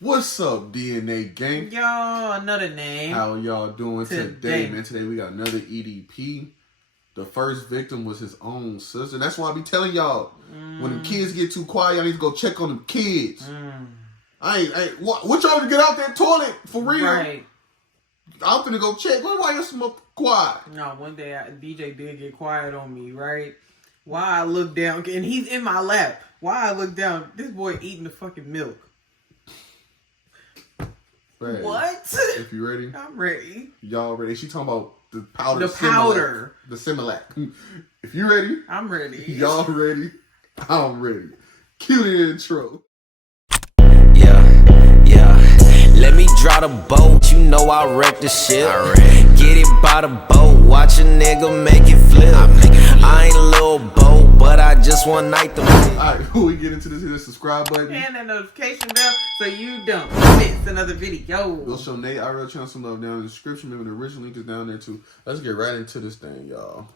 What's up, DNA gang? Y'all, another name. How y'all doing today, man? Today we got another EDP. The first victim was his own sister. That's why I be telling y'all, when the kids get too quiet, y'all need to go check on them kids. What y'all to get out that toilet for real? Right. I'm finna go check. Why you so quiet? No, one day DJ did get quiet on me, right? Why I look down, and he's in my lap. Why I look down, this boy eating the fucking milk. Right. What? If you ready? I'm ready. Y'all ready? She talking about the powder. The powder. The Similac. If you ready? I'm ready. Y'all ready? I'm ready. Cue the intro. Yeah. Let me draw the boat. You know I wreck the ship. Get it by the boat. Watch a nigga make it flip. I ain't a little boat, but I just one night the Alright, before we get into this, hit the subscribe button. And that notification bell so you don't miss another video. Go show Nate IRL channel some love down in the description. Remember the original link is down there too. Let's get right into this thing, y'all.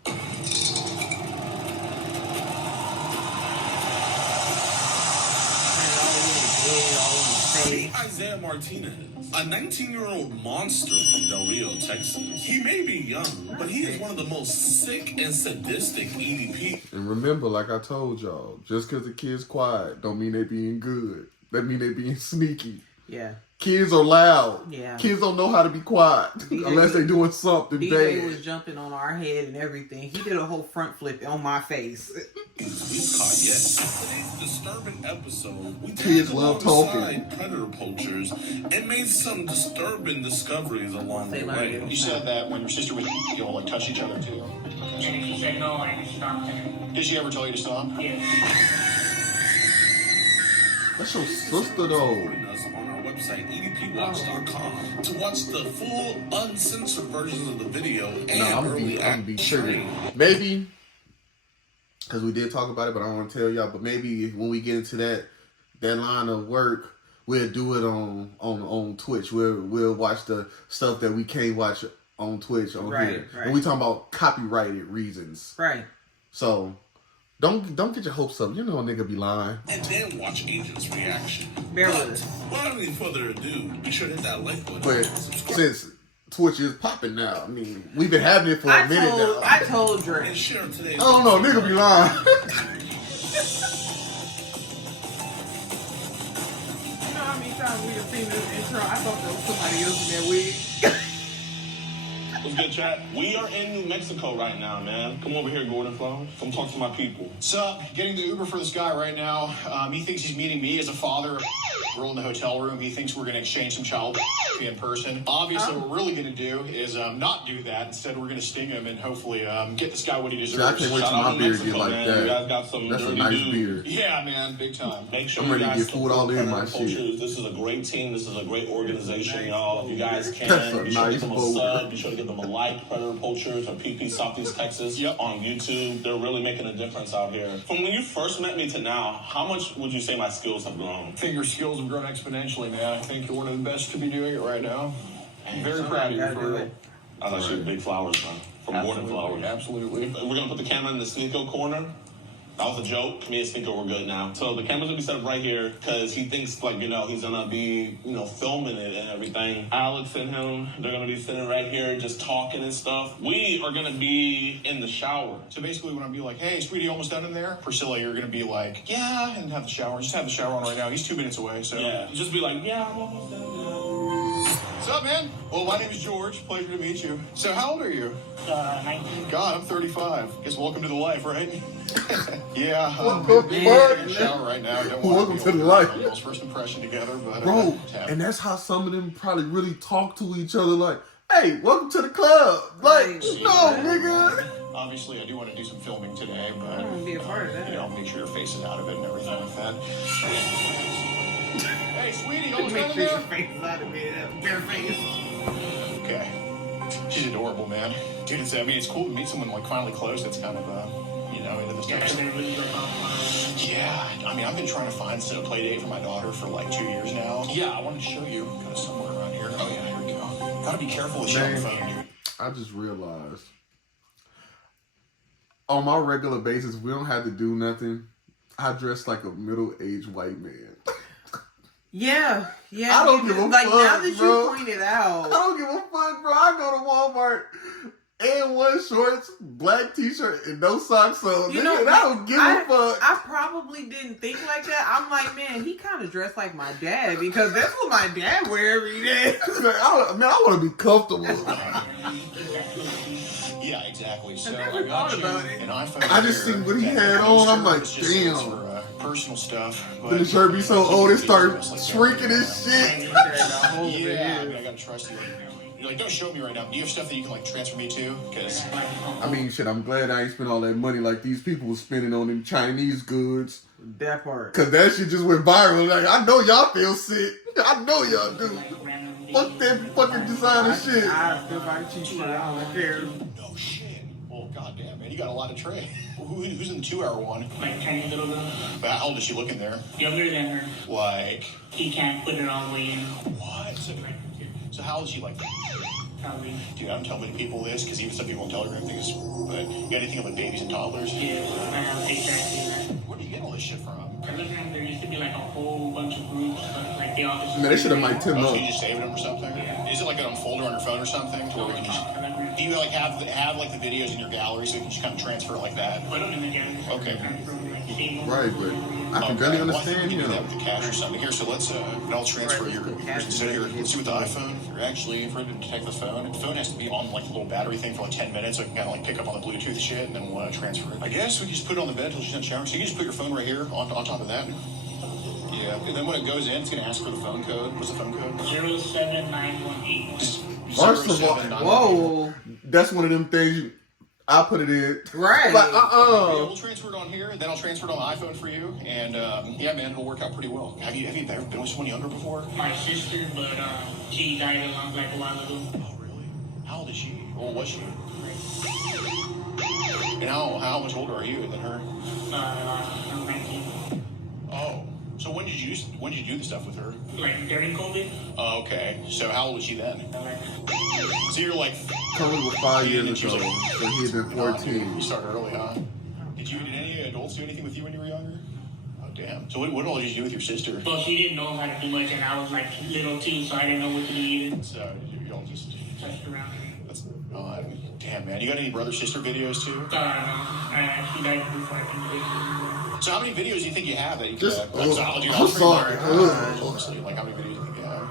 Isaiah Martinez, a 19-year-old monster from Del Rio, Texas. He may be young, but he is one of the most sick and sadistic EDP. And remember, like I told y'all, just because the kid's quiet don't mean they being good. That mean they being sneaky. Yeah. Kids are loud. Yeah. Kids don't know how to be quiet unless they doing something bad. DJ was jumping on our head and everything. He did a whole front flip on my face. We caught today's disturbing episode. We kids love talking. Predator poachers and made some disturbing discoveries along the way. You said that when your sister was you'll like touch each other too. And she said no, I just stopped her. Did she ever tell you to stop? Yes. That's your sister though. Us on our website edpwatch.com to watch the full uncensored versions of the video and I'm gonna be triggered. Maybe because we did talk about it, but I don't want to tell y'all. But maybe when we get into that line of work, we'll do it on Twitch. We'll watch the stuff that we can't watch on Twitch here. Right. And we talking about copyrighted reasons. Right. So don't get your hopes up. You know a nigga be lying. And then watch Agent's reaction. But without any further ado, be sure to hit that like button. But since Twitch is popping now, I mean, we've been having it for a minute now. I told Dre. And share today. I don't know, nigga be lying. You know how many times we have seen this intro? I thought there was somebody else in that wig. What's good, chat? We are in New Mexico right now, man. Come over here, Gordon Flowers. Come talk to my people. Sup? Getting the Uber for this guy right now. He thinks he's meeting me as a father. Girl in the hotel room. He thinks we're going to exchange some child in person. Obviously, what we're really going to do is not do that. Instead, we're going to sting him and hopefully get this guy what he deserves. I can't wait till my beard get like man. that. You guys got some That's a nice beard. Yeah, man. Big time. Make sure I'm ready you to guys get food all in my shit. This is a great team. This is a great organization, y'all. If you guys can, That's a be sure to nice give them a boulder. sub. Be sure to give them a like. Predator Poachers or PP Southeast Texas on YouTube. They're really making a difference out here. From when you first met me to now, how much would you say my skills have grown? I think your skills have grown exponentially, man. I think you're one of the best to be doing it right now. I'm very proud of you for real. I thought you were big flowers, man. From Gordon Flowers. Absolutely. We're going to put the camera in the Sneeko corner. That was a joke. Me and Sneeko were good now. So the camera's going to be set up right here because he thinks, like, he's going to be, filming it and everything. Alex and him, they're going to be sitting right here just talking and stuff. We are going to be in the shower. So basically when I be like, hey, sweetie, almost done in there? Priscilla, you're going to be like, yeah, and have the shower. Just have the shower on right now. He's 2 minutes away, so. Yeah, just be like, yeah, I'm almost done now. What's up, man? Well, my name is George. Pleasure to meet you. So how old are you? 19. God, I'm 35. Guess welcome to the life, right? Yeah. What the fuck? In the shower right now. Don't Welcome to the life. Almost first impression together, but Bro, and that's how some of them probably really talk to each other like, hey, welcome to the club. Like, no, nigga. Obviously, I do want to do some filming today, but I want to be a part of that. I'll make sure your face is out of it and everything like that. Hey, sweetie, almost done Make in sure your there? face is out of it. Bare face. Okay. She's adorable, man. Dude, it's cool to meet someone like finally close that's kind of into this type of stuff. Yeah, I've been trying to find a play date for my daughter for like 2 years now. Yeah, I wanted to show you kind of somewhere around here. Oh yeah, here we go. Gotta be careful with shit on the phone, dude. I just realized on my regular basis, we don't have to do nothing. I dress like a middle-aged white man. Yeah. I don't give a like, fuck, now that bro. you pointed I out. don't give a fuck, bro. I go to Walmart and one shorts, black t-shirt, and no socks on. You Nigga, know, and I don't give a fuck. I probably didn't think like that. I'm like, man, he kind of dressed like my dad because that's what my dad wear every day. Like, I want to be comfortable. Yeah, exactly. So never I got thought you about it. an iPhone. I just here seen what he that had goes on. I'm through. like, It's just used damn. for personal stuff. Then the shirt be so old, it start shrinking and shit. Yeah, I mean, I gotta trust you. You're like, don't show me right now. Do you have stuff that you can like transfer me to? Because I mean, shit, I'm glad I ain't spent all that money like these people was spending on them Chinese goods. That part. Cause that shit just went viral. Like, I know y'all feel sick. I know y'all do. Fuck that fucking designer shit. I still buy cheap shit. I don't care. no shit. Well, goddamn, man, you got a lot of trade. Who's in the 2-hour one? Like tiny little girl. But how old is she looking there? Younger than her. Like, He can't put it all the way in. what? So how old is she? Like, Probably. dude, I don't tell many people this because even some people on Telegram think it's. But you got anything about babies and toddlers? Yeah, I have exactly Where do you get all this shit from? that. Telegram, there used to be like a whole bunch of groups, but like they all just. Man, they should have mic'd him Oh, so up. you just saving them or something? Yeah. Is it like on a folder on your phone or something? To where we can just. Telegram. Do you like have like the videos in your gallery so you can just kind of transfer it like that? Put them in the gallery. Okay. Right, but I can barely Well, I think understand we can do that him. with the cash or something. Here, so let's I'll transfer your. So here, let's see with the iPhone. You're actually, if we're going to detect the phone, the phone has to be on like the little battery thing for like 10 minutes, so it can kind of like pick up on the Bluetooth shit, and then we'll transfer it. I guess we can just put it on the bed until she's not showering. So you can just put your phone right here on top of that. Yeah, and then when it goes in, it's going to ask for the phone code. What's the phone code? 07918. First of all, 07918. Whoa. That's one of them things I put it in. Right. Like, Yeah, we'll transfer it on here, then I'll transfer it on the iPhone for you, and yeah, man, it'll work out pretty well. Have you ever been with someone younger before? My sister, but she died a while ago. Oh, really? How old is she? Or was she? And how much older are you than her? I'm 19. Oh, so when did you do the stuff with her? Like during COVID. Oh, okay. So how old was she then? Like, So you're like, Tony was 5 years And she was ago, like- so he'd been you 14. started early, huh? Did any adults do anything with you when you were younger? Oh, damn. So what all did you do with your sister? well, she didn't know how to do much, and I was like little too, so I didn't know what to do either. So you all just Touched around. that's damn, man. You got any brother sister videos too? She died before I can So how many videos do you think you have that you can? Just- Dude, I'm sorry. Honestly, like how many videos do you think you have?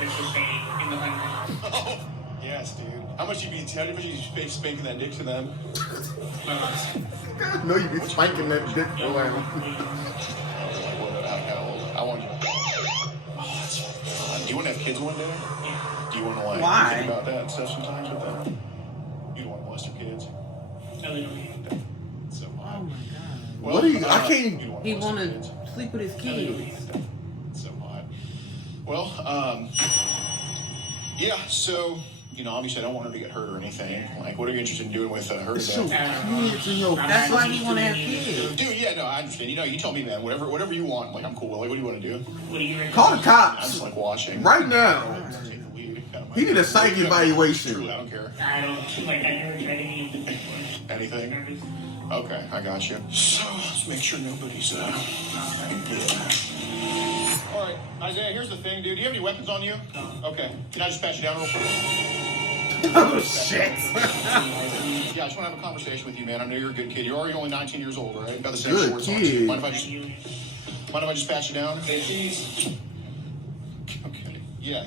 Let's just say in the hundreds. Oh, yes, dude. How much you be spanking that dick to them? No, you be spanking that dick around. How old? I want you. Oh, that's fun. Do you want to have kids one day? Do you want to like Why? think about that and stuff sometimes with them? You don't want to molest your kids? A little bit. So Oh my god. well, What do you- I can't- you don't He molest your wanna kids. sleep with his kids. So hot. Well, yeah. So obviously, I don't want her to get hurt or anything. Like, what are you interested in doing with her Shoot, today? kids in your That's why he wanna have kids. Dude, yeah, no, I understand. You tell me, man. Whatever you want. Like, I'm cool. Like, what do you want to do? What do you recommend? Call the I'm cops just like watching. right now. Take the lead. He need a psych evaluation. Truly, I don't care. I don't like. I never tried any of this before. Anything? Nervous. Okay, I got you. So let's make sure nobody's yeah. All right, Isaiah. Here's the thing, dude. Do you have any weapons on you? No. Okay. Can I just pat you down real quick? Oh shit. Yeah, I just want to have a conversation with you, man. I know you're a good kid. You're already only 19 years old, right? Got the same Good shorts on kid. too. Mind if I just pat you down? Okay. Yeah.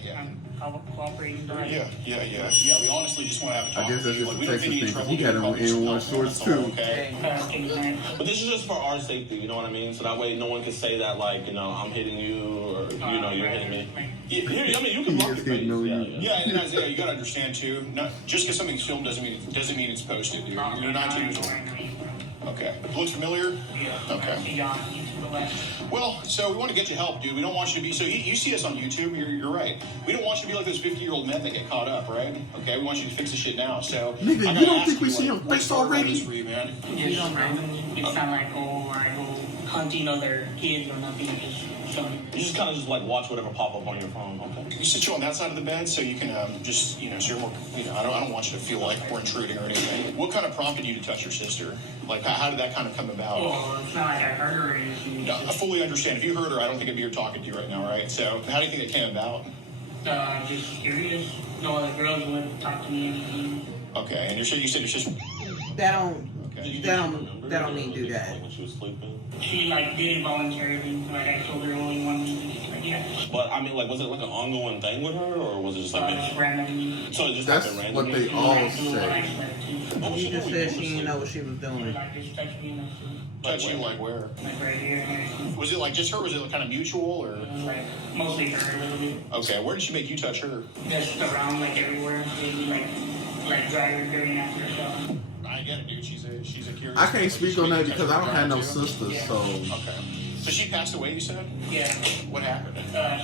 I'm cooperating. Yeah. We honestly just want to have a talk. I guess that's with you. just Like, a we don't Texas think you thing, in trouble. 'cause he had You're on probably just N1 helpful. shorts, That's all, too. Okay. But this is just for our safety, you know what I mean? So that way no one can say that, like, I'm hitting you or, you're hitting me. Yeah, I mean, you can lock your face. Yeah, and then Isaiah, you gotta understand too. Not just because something's filmed doesn't mean it's posted, dude. You're 19 years old. Okay. Looks familiar? Yeah. Okay. Yeah. Well, so we want to get you help, dude. We don't want you to be so. You see us on YouTube. You're right. We don't want you to be like those 50-year-old men that get caught up, right? Okay. We want you to fix the shit now. So. Nigga, I gotta you don't ask think we see like, him what's face the word already? for you, man? Just randomly. It's not like, I go hunting other kids or nothing. Just You just kind of just like watch whatever pop up on your phone. Okay. You sit you on that side of the bed so you can just, so you're more, I don't want you to feel like we're intruding or anything. What kind of prompted you to touch your sister? Like, how did that kind of come about? Well, it's not like I hurt her or anything. No, I fully understand. If you hurt her, I don't think I'd be here talking to you right now, right? So, how do you think it came about? Just curious. No other girls would talk to me or anything. Okay, and you said your sister. That don't Okay. that don't mean do that. Like when she was sleeping. She like did it voluntarily. Like I told her only one reason. Like yeah. But I mean, like, was it like an ongoing thing with her, or was it just like? Just randomly. So it just That's happened what randomly? they all Like, say. She just said she didn't know what she was doing. Like just touched me and everything. Touch you like where? Like right here and everything. Was it like just her? Was it kind of mutual or? Like mostly her a little bit. Okay, where did she make you touch her? Just around like everywhere. Maybe like dry her dirty after herself. I get it, dude. She's a curious. I can't speak on that because I don't have no sister. sisters, so. Okay. So she passed away, you said? Yeah. What happened?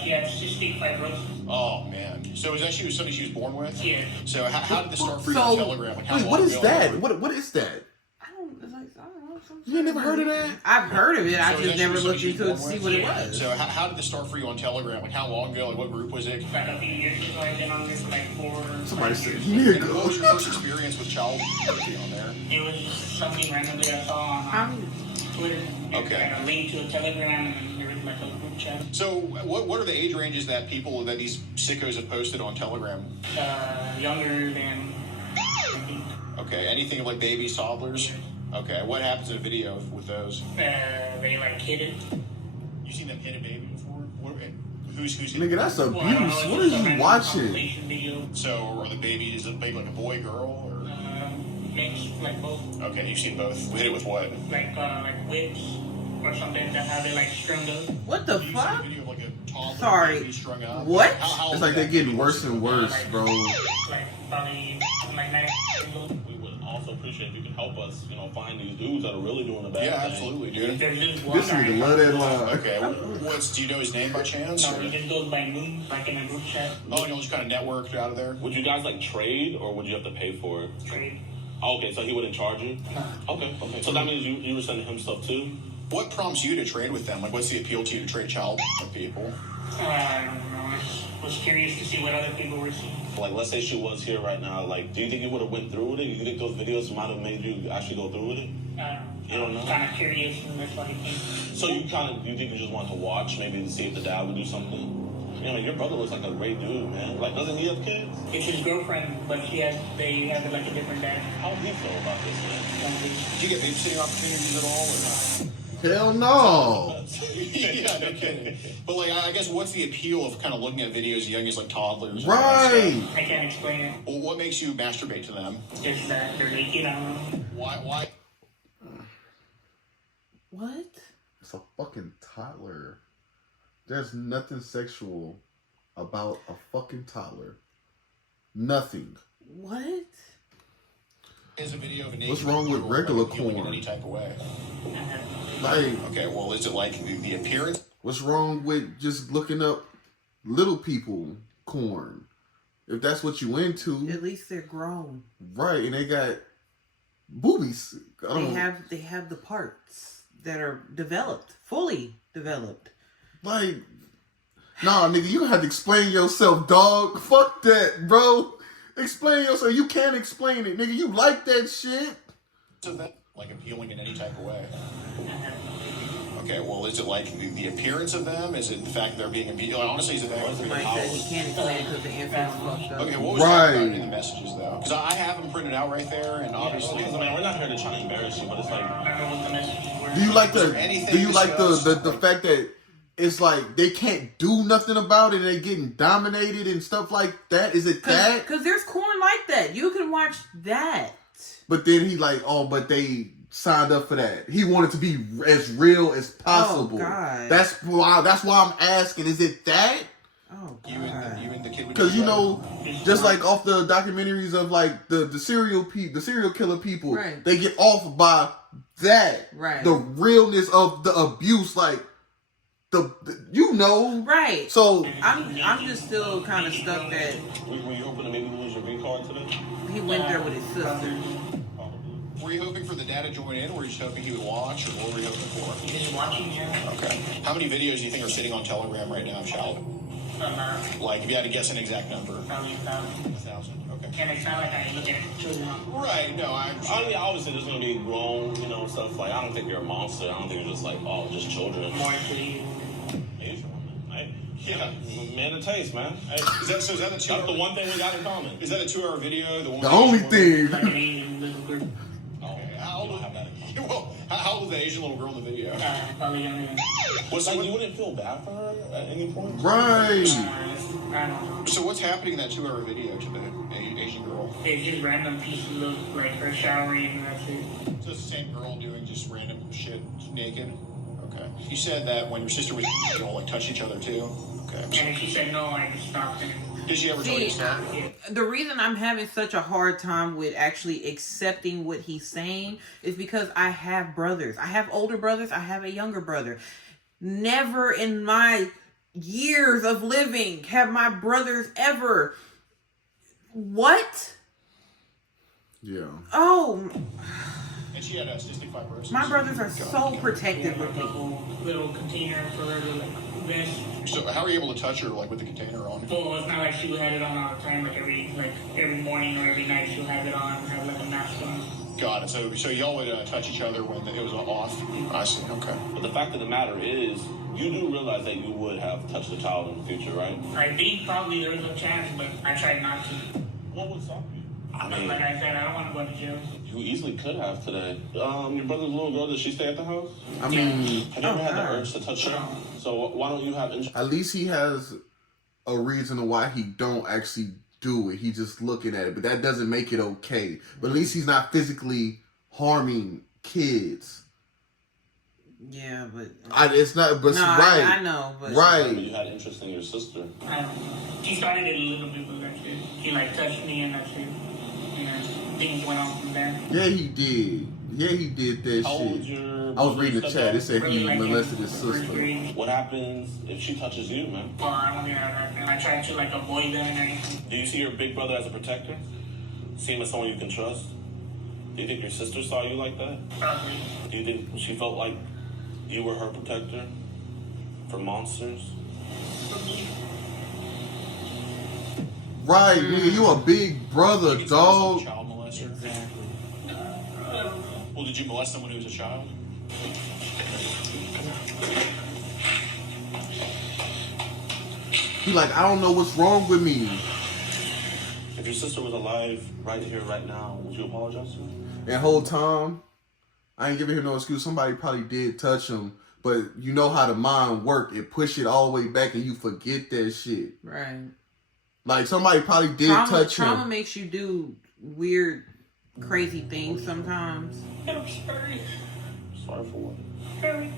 She had cystic fibrosis. Oh man. So is that something she was born with? Yeah. So how did this start for you on So, Telegram? Like, how wait, what long is ago? that? What is that? I don't know. You ain't never heard of that? I've heard of it. I So is just that never something looked she's into it to born see with? what it was. So how did this start for you on Telegram? Like how long ago? Like what group was it? Like a few years ago, I've been on there for like 4 Somebody said, What nigga. was your first experience with child pornography on there? It was something randomly I saw on Twitter. Okay. Like a link to a Telegram and there was like a group chat. So what are the age ranges that these sickos have posted on Telegram? Younger than I think. Okay, anything like babies, toddlers? Okay, what happens in a video with those? They like hit it. You seen them hit a baby before? Who's Nigga, that's Well, I don't know, abuse. it's What are just a you random watching? compilation Video. So are the baby, is the baby like a boy, girl, or? Mixed, like both. Okay, you've seen both. Hit it with what? Like whips or something that have it like strung up. What the You seen fuck? a video of like a toddler Sorry. baby strung up? What? How It's old like is they're that getting baby? worse and worse, bro. Like probably like 9 years old. We would also appreciate if you could help us, find these dudes that are really doing the bad Yeah, thing. absolutely, dude. There's just one This guy. nigga love that line. Okay, do you know his name by chance? No, he just goes by Moon, like in a group chat. Oh, you'll just kind of networked out of there? Would you guys like trade, or would you have to pay for it? Trade. Okay, so he wouldn't charge you? Okay. So that means you were sending him stuff too? What prompts you to trade with them? Like, what's the appeal to you to trade child with people? I don't know. I was curious to see what other people were seeing. Like, let's say she was here right now. Like, do you think you would have went through with it? You think those videos might have made you actually go through with it? You don't know. I was kind of curious, and that's why he came. So you think you just want to watch, maybe to see if the dad would do something? Your brother looks like a great dude, man. Like, doesn't he have kids? It's his girlfriend, but they have like a different dad. How do you feel about this, man? Did you get babysitting opportunities at all, or not? Hell no. Yeah, no kidding. But like, I guess what's the appeal of kind of looking at videos young as like toddlers? Right. I can't explain it. Well, what makes you masturbate to them? Just that they're naked. I don't know. Why? What? It's a fucking toddler. There's nothing sexual about a fucking toddler. Nothing. What? Is a video of a naked What's wrong with girl, regular like, appealing in porn? any type of way? Like, Okay, well, is it like the appearance? what's wrong with just looking up little people corn? If that's what you into, At least they're grown. right? And they got boobies. They have the parts that are developed, fully developed. Like, nah, nigga, you have to explain yourself, dog. Fuck that, bro. Explain yourself. You can't explain it, nigga. You like that shit. Is that like appealing in any type of way? Okay, well, is it like the appearance of them? Is it the fact they're being abused? Honestly, is it that? Somebody said he can't explain it because the infant's fucked up. Okay, what was Right. talked about in the messages though? Because I have them printed out right there, and obviously, Because, we're not here to try to embarrass you, but it's like... I don't know what the messages were. Do you like Was there anything the fact that it's like they can't do nothing about it and they getting dominated and stuff like that? Is it that? Because there's corn like that. You can watch that. But then he like, oh, but they signed up for that. He wanted to be as real as possible. Oh, God. That's why I'm asking, is it that? Oh, God. you and the kid. would Because do you that? know, just like off the documentaries of like the serial killer people, Right. they get off by that, Right. the realness of the abuse, like the Right. So I'm just still kind of stuck that Were you hoping to maybe lose your green card today? he went there with his sister. Probably. Were you hoping for the dad to join in, or were you just hoping he would watch, or what were you hoping for? Just watching, yeah. Okay. How many videos do you think are sitting on Telegram right now of child? Like, if you had to guess an exact number. Probably 1,000. 1,000. Okay. And it's not like I look at children. Right. No, I understand. I mean, obviously, there's gonna be grown, stuff. Like, I don't think you're a monster. I don't think you're just like, oh, just children. More into you. Asian woman, right? Yeah. Man of taste, man. Hey, Is that the that's the one thing we got in common. Is that a 2-hour video? The only thing. Like an Asian little group. Okay. How You old? don't have that in common. Well, how old was the Asian little girl in the video? Probably younger than What's like, you wouldn't feel bad for her at any point? Right. I don't know. So what's happening in that 2-hour video to the Asian girl? It's just random pieces of like her showering and that's it. So it's the same girl doing just random shit naked? Okay. You said that when your sister was you all like touch each other too? Okay. And if she said no, I just stopped her. Did she ever tell you to stop? The reason I'm having such a hard time with actually accepting what he's saying is because I have brothers. I have older brothers. I have a younger brother. Never in my years of living have my brothers ever. What? Yeah. Oh, And she had a cystic fibrosis. my brothers are so protective Like of a me. whole little container for her to like vest. So how are you able to touch her like with the container on? Well, it's not like she would have it on all the time, like every morning or every night she'll have it on, have like a mask on. Got it. So y'all would touch each other when it was off? I see. Okay. But the fact of the matter is, you do realize that you would have touched a child in the future, right? I think probably there's a chance, but I tried not to. What would stop you? I But mean, like I said, I don't want to go to jail. you easily could have today. Your brother's little girl, does she stay at the house? I mean, Have you ever had the God. urge to touch her? So why don't you have interest? at least he has a reason why he don't actually do it. He just looking at it, but that doesn't make it okay. But at least he's not physically harming kids. Yeah, but It's not. But no, right, I know, but right. You had interest in your sister. I don't know. She started it a little bit, but that's it. She like touched me and that's it. And things went on from there. Yeah, he did. Yeah, he did that How old is shit. your I was reading the stepdad? chat. It said Really he like molested in his first sister. grade. What happens if she touches you, man? Well, I don't think I have that. I tried to like avoid that and everything. Do you see your big brother as a protector? See him as someone you can trust? Do you think your sister saw you like that? Probably. Do you think she felt like you were her protector for monsters? Right, nigga, you a big brother, You dog. Child molester. exactly. Well, did you molest someone who was a child? He like, I don't know what's wrong with me. If your sister was alive right here, right now, would you apologize to her? And whole time, I ain't giving him no excuse. Somebody probably did touch him, but you know how the mind work. It push it all the way back, and you forget that shit. Right. Like somebody probably did touch Trauma him. makes you do weird, crazy things sometimes. I'm sorry. Sorry for what? Sorry.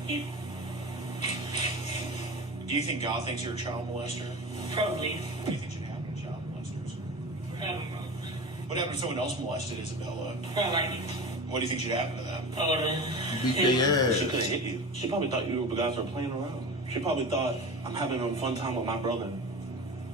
Do you think God thinks you're a child molester? Probably. What do you think should happen to child molesters? I don't know. What happened if someone else molested Isabella? I don't like it. What do you think should happen to them? Oh, then. Beat their She ass. could have hit you. She probably thought you guys were playing around. She probably thought, I'm having a fun time with my brother.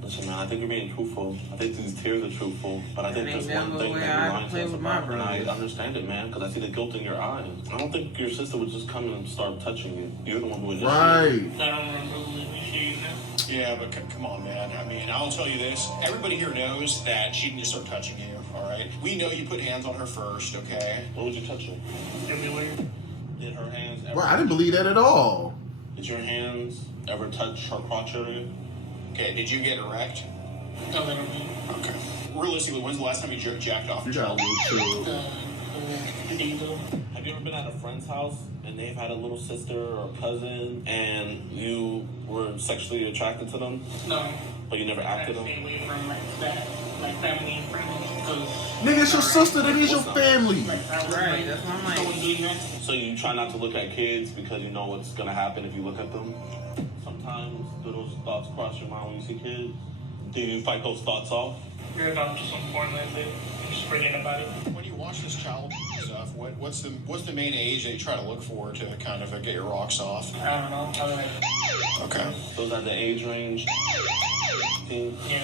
Listen, man, I think you're being truthful. I think these tears are truthful. But I think That ain't there's one never thing the that way you're I lying to play us with my about. And I brother. understand it, man, because I see the guilt in your eyes. I don't think your sister would just come and start touching you. You're the one who initiated. Right. I don't remember who initiated that. Yeah, but come on, man. I mean, I'll tell you this. Everybody here knows that she can just start touching you, all right? We know you put hands on her first, okay? What would you touch her? Everywhere. Did her hands ever... Right, I didn't believe that at all. Did your hands ever touch her crotch area? Okay, did you get erect? A little bit. Okay. Realistically, when's the last time you jacked off a You got a child? little chill. The diesel. Have you ever been at a friend's house and they've had a little sister or cousin and you were sexually attracted to them, No. but you never I acted try to them? stay away from like that, like family and friends. Cause Nigga, it's your sister. That is your family. like I was Right, like, that's what I'm like. someone doing that. So you try not to look at kids because you know what's gonna happen if you look at them? Sometimes do those thoughts cross your mind when you see kids? Do you fight those thoughts off? You're about to some porn like that. And just forget about it. When you watch this child stuff, what's the main age that you try to look for to kind of get your rocks off? I don't know. Probably like, Okay. Those at the age range? 15? yeah.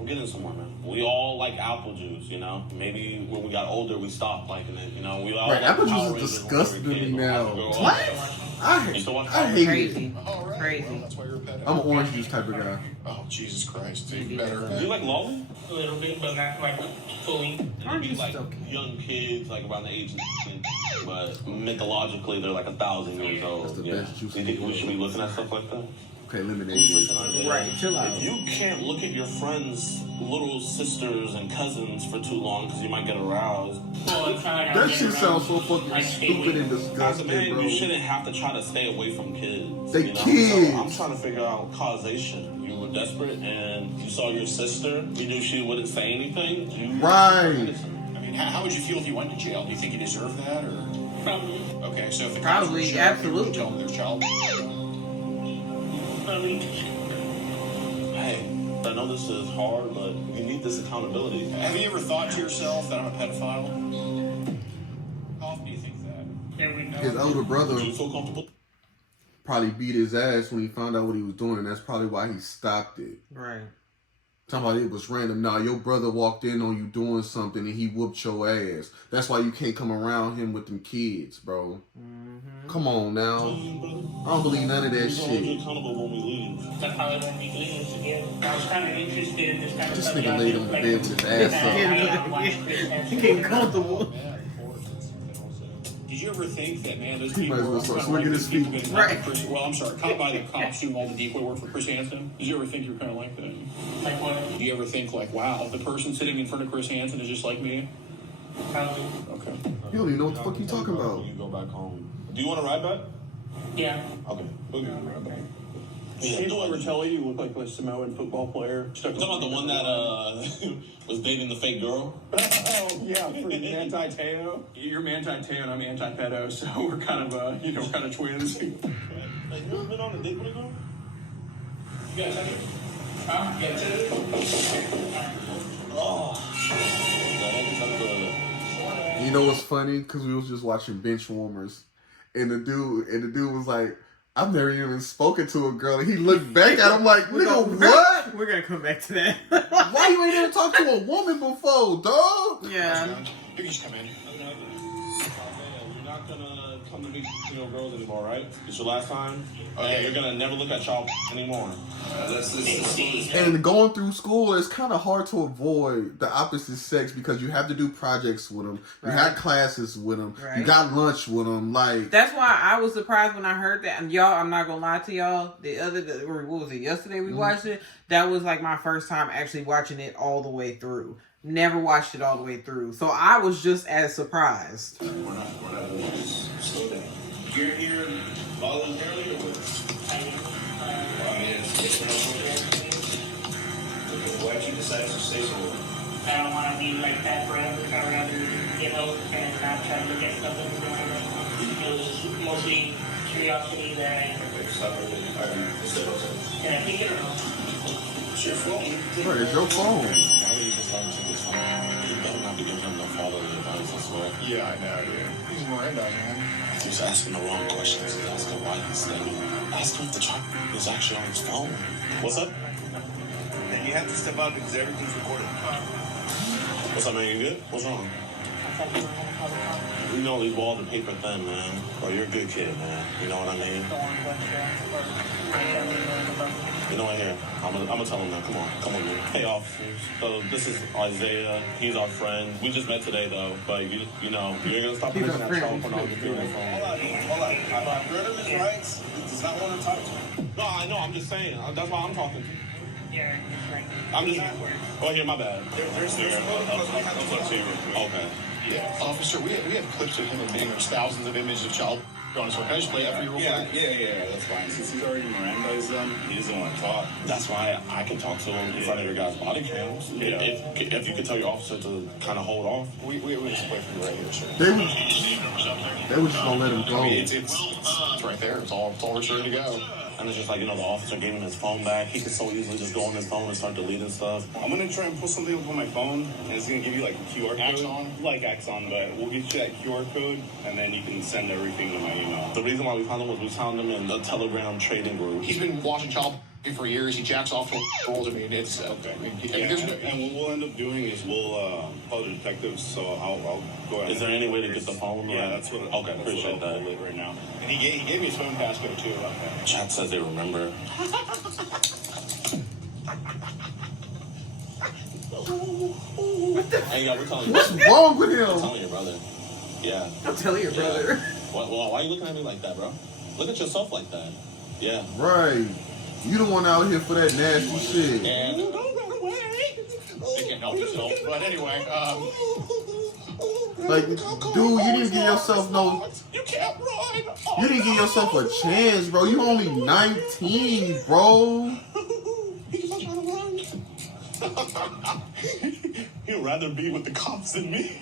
We're getting somewhere, man. We all like apple juice, you know? Maybe when we got older, we stopped liking it, you know? We all Right, like apple Power juice is Rangers when we were disgusting to me kids, or now. as we grow up. What? You still watch I Power hate Rangers? it. Crazy. Oh, right. Crazy. Well, that's why you're a pet. I'm an orange juice type of guy. Oh, Jesus Christ. Even better. Do you like lolly? A little bit, but not like fully. It'd be like young kids, like around the age of 10, but mythologically they're like 1,000 years old. That's the Yeah. best juice Do you think we should be looking at stuff like that? Okay, lemonade. Listen, Isaiah, Right, chill out. if you can't look at your friends' little sisters and cousins for too long because you might get aroused, Well, it's not like That shit sounds so fucking Like, stupid and as a disgusting, man, bro. you shouldn't have to try to stay away from kids. They you know? kids. So I'm trying to figure out causation. You were desperate and you saw your sister. You knew she wouldn't say anything. You Right. I mean, how would you feel if you went to jail? Do you think you deserve that, or? Probably. Okay, so if the Probably, cops were showing you, would absolutely. you tell them there's child? Probably. Hey, I know this is hard, but you need this accountability. Have you ever thought to yourself that I'm a pedophile? How often do you think that? There we go. His older brother Do you feel comfortable? probably beat his ass when he found out what he was doing, and that's probably why he stopped it. Right. Talking about it was random. Nah, your brother walked in on you doing something and he whooped your ass. That's why you can't come around him with them kids, bro. Come on now. I don't believe none of that We're gonna be shit. accountable when we leave. That's how it went to leave together. I was kind of interested in this kind of This stuff. nigga laid on the bed with his ass up. He getting comfortable. Did you ever think that, man, those He people might as well were start kind of swinging like his these people feet. getting Right. Chris, well, I'm sorry, caught by the cops doing all the decoy work for Chris Hansen? Did you ever think you were kind of like that? Like what? Do you ever think, like, wow, the person sitting in front of Chris Hansen is just like me? Probably. Okay. You don't even know what the fuck you talking about. When you go back home. Do you want to ride back? Yeah. Okay. We'll give you a ride back. Did people ever tell you look like a Samoan football player? You talking about the one that was dating the fake girl? Oh, yeah, for Manti-Teo. You're Manti-Teo and I'm anti-pedo, so we're kind of, kind of twins. Like, you ever been on a date with a girl? You guys have it? Huh? Yeah. You know what's funny? Because we was just watching Bench Warmers, and the dude was like, "I've never even spoken to a girl," and he looked back at him like, "Nigga, what? We're gonna come back to that. Why you ain't never talked to a woman before, dog?" Yeah. You can just come in. You're not gonna come to meet girls anymore, right? It's your last time. Okay. And you're gonna never look at child anymore. And going through school, it's kind of hard to avoid the opposite sex because you have to do projects with them. You Right. had classes with them. You Right. got lunch with them. Like, That's why I was surprised when I heard that. And y'all, I'm not gonna lie to y'all. What was it? Yesterday we watched it. That was like my first time actually watching it all the way through. Never watched it all the way through, so I was just as surprised. We're not slow down. You're here voluntarily or what? I mean, it's not why'd you decide to stay so long? I don't want to be like that forever. I'd rather get help and not try to look at stuff and like that. It was mostly curiosity that I... Stop it. Step outside. Can I pick it or no? It's your phone. bro, it's your phone. Why would you just let him take his phone? You better not be giving him no fatherly advice, I swear. Yeah, I know, dude. He's Miranda, man. He's asking the wrong questions. He's asking why he's staying. Ask him if the child is actually on his phone. What's up? And you have to step out because everything's recorded. What's up, man? You good? What's wrong? You know these walls are paper thin, man. Bro, you're a good kid, man. You know what I mean? You know what? Here, I'm gonna tell him now. Come with me. Hey, officers. So this is Isaiah. He's our friend. We just met today, though. But you know, you're gonna stop looking at child pornography on your phone. Hold on. I've heard of his rights. He does not want to talk to him. No, I know. I'm just saying. That's why I'm talking to you. Yeah, right. I'm just. Oh, here, my bad. There's protocols we have to talk to you. Okay. Yeah, officer, we have clips of him admitting there's thousands of images of child on his phone. Can I just play that for you real quick? Yeah, that's fine. Since he's already Mirandized them, he doesn't want to talk. That's why I can talk to him in front of your guys' body cams. Yeah. If you could tell your officer to kind of hold off. We just play for you right here, sir. They was just gonna let him go. I mean, it's right there. It's all ready to go. And it's just like, the officer gave him his phone back. He could so easily just go on his phone and start deleting stuff. I'm gonna try and pull something up on my phone, and it's gonna give you like a QR code. Axon? Like Axon, but we'll get you that QR code, and then you can send everything to my email. The reason why we found him was we found him in the Telegram trading group. He's been watching child for years. He jacks off to girls. I mean, it's okay. And what we'll end up doing is we'll call the detectives. So I'll go ahead. Is there any way to get the phone? Yeah, that's what. Okay, appreciate that. Right now. And he gave me his phone passcode too. Chat says they remember. Hey, yo, we're telling you. What's wrong with We're him? telling your brother. Yeah. I'm telling your brother. Why are you looking at me like that, bro? Look at yourself like that. Yeah. Right. You the one out here for that nasty shit. And don't run away. They can't help yourself. But anyway, Like, dude, you didn't give yourself no. You can't run. You didn't give yourself a chance, bro. You only 19, bro. He's not trying to run. He'd rather be with the cops than me.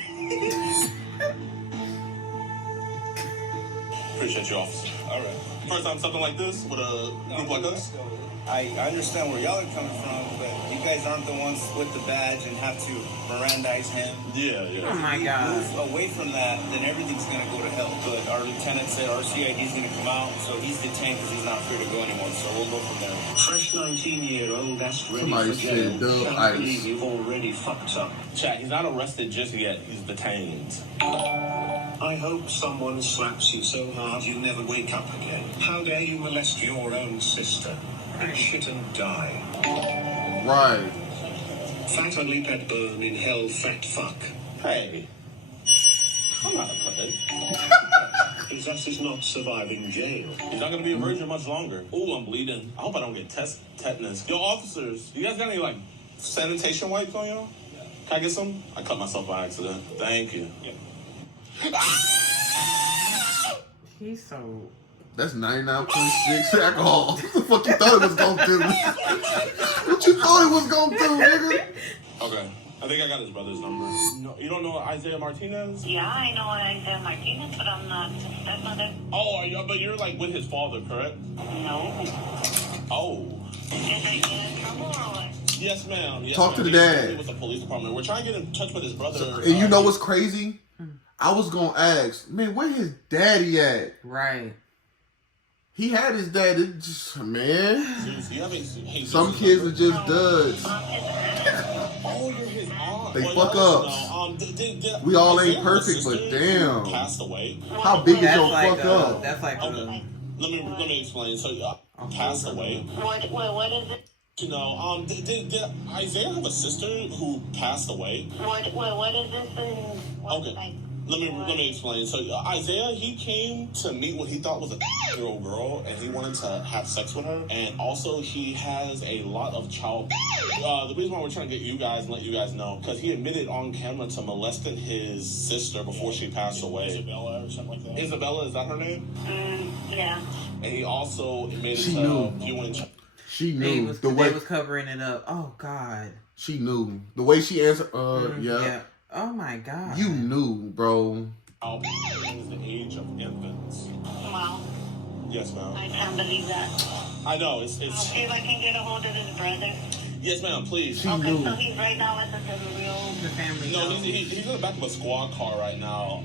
Appreciate you, officer. All right. First time something like this with a group like us? I understand where y'all are coming from, but you guys aren't the ones with the badge and have to Mirandize him. Yeah. Oh my God. Move away from that, then everything's going to go to hell. But our lieutenant said our CID is going to come out, so he's detained because he's not free to go anymore. So we'll go from there. Fresh 19-year-old, that's ready Somebody for jail. said Dub Can't Ice. believe you've already fucked up. Chat, he's not arrested just yet. He's detained. I hope someone slaps you so hard you never wake up again. How dare you molest your own sister? Shit and die. Right. Fat ugly pet burn in hell, fat fuck. Hey. I'm not a pet. His ass is not surviving jail. He's not going to be a virgin much longer. Ooh, I'm bleeding. I hope I don't get tetanus. Yo, officers, you guys got any, like, sanitation wipes on y'all? Can I get some? I cut myself by accident. Thank you. He's so. That's 99.6 alcohol. What the fuck you thought it was gonna do? What you thought it was gonna do, nigga? Okay. I think I got his brother's number. No, you don't know Isaiah Martinez? Yeah, I know Isaiah Martinez, but I'm not his stepmother. Oh, but you're like with his father, correct? No. Oh. Is I get in trouble or what? Yes, ma'am. Yes, Talk to ma'am. the He's dad. with the police department. We're trying to get in touch with his brother. And you know what's crazy? I was gonna ask, man, where his daddy at? Right. He had his dad. It just, man. Some Jesus kids number? are just duds. His aunt. Oh, you're his aunt. They Well, fuck y'all ups. know, We all ain't Isaiah has a perfect, but sister damn. who passed away. How big is That's your like fuck up? that's like Okay. Let me explain. So, passed away. What is it? You know, did Isaiah have a sister who passed away? What is this thing? Okay. Let me explain. So Isaiah, he came to meet what he thought was a 10-year-old girl, and he wanted to have sex with her. And also, he has a lot of child. The reason why we're trying to get you guys and let you guys know, because he admitted on camera to molesting his sister before she passed away. Isabella or something like that. Isabella, is that her name? Yeah. And he also admitted She to knew. viewing. She They knew was, the they way was covering it up. Oh God. she knew the way she answered. Yeah. Oh my God. You knew, bro. Is the age of infants. Wow. Yes, ma'am. I can't believe that. I know it's. I'll see if I can get a hold of his brother. Yes, ma'am. Please. She Okay, knew. so he's right now at the real. The family. No, knows. he's in the back of a squad car right now.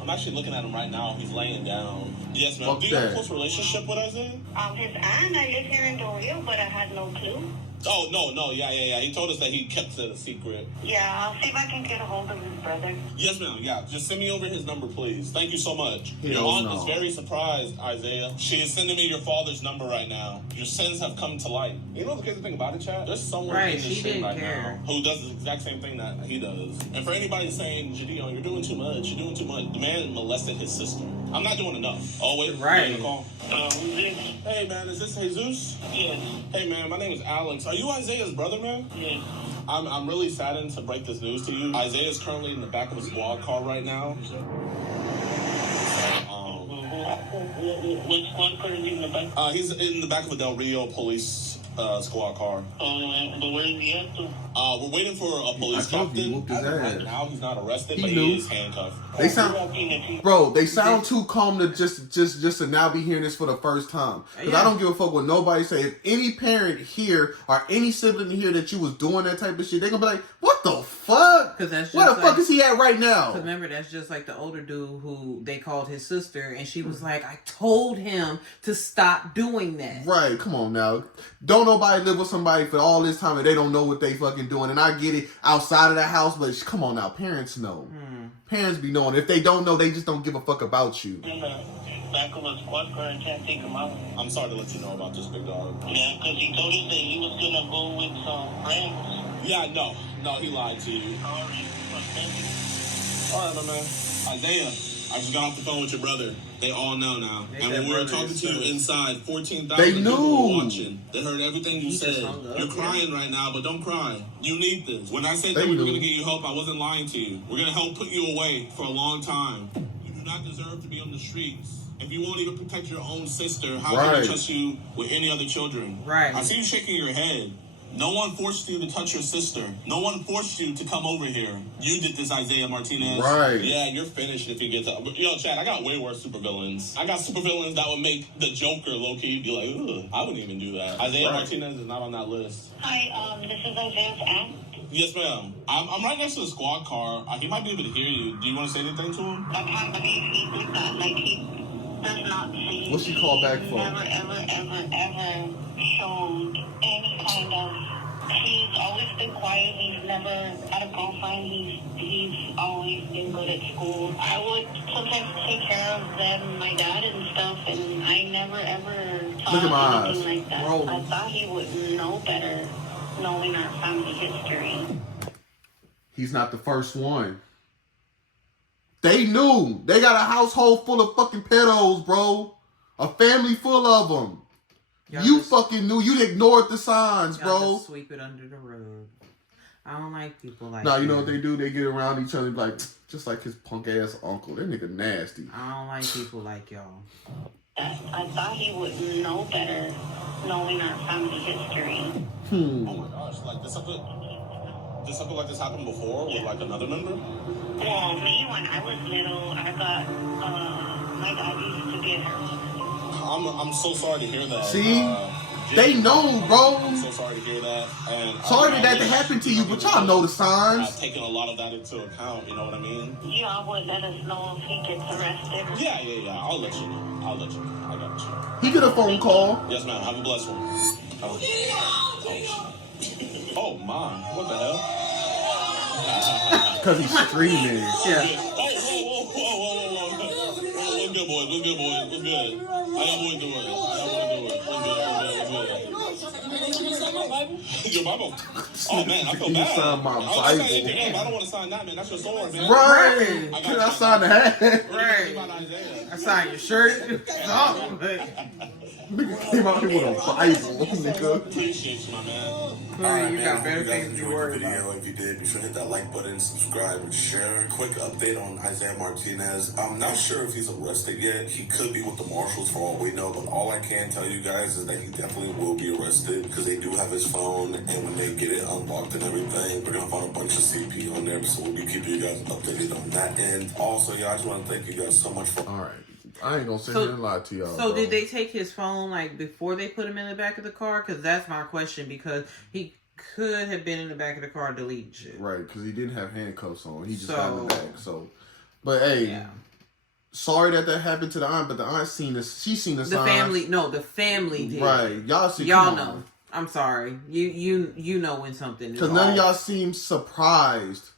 I'm actually looking at him right now. He's laying down. Yes, ma'am. Fuck Do you have a that. close relationship with Isaiah? His aunt. I live here in Del Rio, but I had no clue. Oh, no. Yeah. He told us that he kept it a secret. Yeah, I'll see if I can get a hold of his brother. Yes, ma'am. Yeah. Just send me over his number, please. Thank you so much. Hell Your aunt no. is very surprised, Isaiah. She is sending me your father's number right now. Your sins have come to light. You know the crazy thing about it, Chad? There's someone Right, in this she shit didn't right care. now who does the exact same thing that he does. And for anybody saying, Jidion, you're doing too much. You're doing too much. The man molested his sister. I'm not doing enough. Oh, wait. Right. You're gonna call? Who's this? Hey, man, is this Jesus? Yes. Hey, man, my name is Alex. Are you Isaiah's brother, man? Yes. I'm really saddened to break this news to you. Isaiah is currently in the back of a squad car right now. Which one currently in the back? He's in the back of a Del Rio police squad car. But where is he at to? We're waiting for a police I told you, captain. whooped his As of right ass. now, he's not arrested, He but knew. he is handcuffed. They sound, bro. They sound too calm to just to now be hearing this for the first time. Because I don't give a fuck what nobody say. If any parent here or any sibling here that you was doing that type of shit, they gonna be like, "What the fuck? 'Cause that's Where the just fuck like- is he at right now?" Because remember, that's just like the older dude who they called his sister, and she was like, "I told him to stop doing that." Right? Come on now. Don't nobody live with somebody for all this time and they don't know what they fucking doing. And I get it outside of the house, but come on now, parents know. Parents be knowing. If they don't know, they just don't give a fuck about you. In the back of a squad car and can't take him out. I'm sorry to let you know about this, big dog. Yeah, because he told us that he was gonna go with some friends. Yeah, no, he lied to you. All All right, my man. Isaiah, I just got off the phone with your brother. They all know now. And when we were talking to you inside, 14,000 people were watching. They heard everything you said. You're crying right now, but don't cry. You need this. When I said that we were going to get you help, I wasn't lying to you. We're going to help put you away for a long time. You do not deserve to be on the streets. If you won't even protect your own sister, how can I trust you with any other children? Right. I see you shaking your head. No one forced you to touch your sister. No one forced you to come over here. You did this, Isaiah Martinez. Right. Yeah, you're finished if you get to... Yo, Chad, I got way worse supervillains. I got supervillains that would make the Joker low-key be like, ugh, I wouldn't even do that. Isaiah Martinez is not on that list. Hi, this is Isaiah's aunt. Yes, ma'am. I'm right next to the squad car. He might be able to hear you. Do you want to say anything to him? I can't believe he did that. Like, he does not see. What's he called back for? Never, ever showed any kind of... He's always been quiet. He's never had a girlfriend. He's always been good at school. I would sometimes take care of them, my dad and stuff, and I never ever thought anything like that. Bro. I thought he would know better, knowing our family history. He's not the first one. They knew. They got a household full of fucking pedos, bro. A family full of them. You fucking knew. You ignored the signs, bro. Just sweep it under the rug. I don't like people like you know what they do? They get around each other and be like, just like his punk ass uncle. That nigga nasty. I don't like people like y'all. I thought he would know better, knowing our family history. Oh my gosh, like did something like this happen before with like another member? Well, me, when I was little, I got, my dad used to get her. I'm so sorry to hear that. See? They know, bro. I'm so sorry to hear that. And sorry that happened to you, but y'all know the signs. I've taken a lot of that into account, you know what I mean? Yeah, would let us know if he gets arrested. Yeah. I'll let you know. I got you. He get a phone call. Yes, ma'am. Have a blessed one. Oh my. What the hell? Because he's streaming. Yeah. Whoa. What's good, boys? What's good? How y'all boys doing? Your Bible? Oh, man, I feel bad. Sign my Bible. I don't want to sign that, man. That's your sword, man. Right. Can I sign the hat? Right. I sign your shirt. Nigga came out here with a Bible. Nigga. Appreciate you, my man. You got better things to worry about. If you did, be sure to hit that like button, subscribe, and share. Quick update on Isaiah Martinez. I'm not sure if he's arrested yet. He could be with the marshals for all we know, but all I can tell you guys is that he definitely will be arrested because they do have his phone, and when they get it unlocked and everything, we're gonna find a bunch of CP on there, so we'll be keeping you guys updated on that end. Also, I just want to thank you guys so much for... All right. I ain't gonna sit here and lie to y'all. So did they take his phone like before they put him in the back of the car? Because that's my question. Because he could have been in the back of the car deleting shit. Right, because he didn't have handcuffs on. He just got in the back. So, but hey, sorry that happened to the aunt. But the aunt seen this. She seen the signs. The family did. Right, y'all know. I'm sorry. You know when something is because none of y'all seem surprised.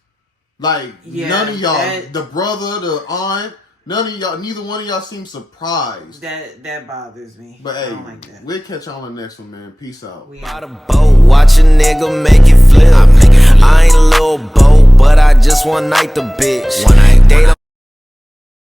Like none of y'all, the brother, the aunt. None of y'all, neither one of y'all seem surprised. That bothers me. But hey, I don't like that. We'll catch y'all on the next one, man. Peace out. By the boat, watch a nigga make it flip. I ain't a little boat, but I just one night the bitch.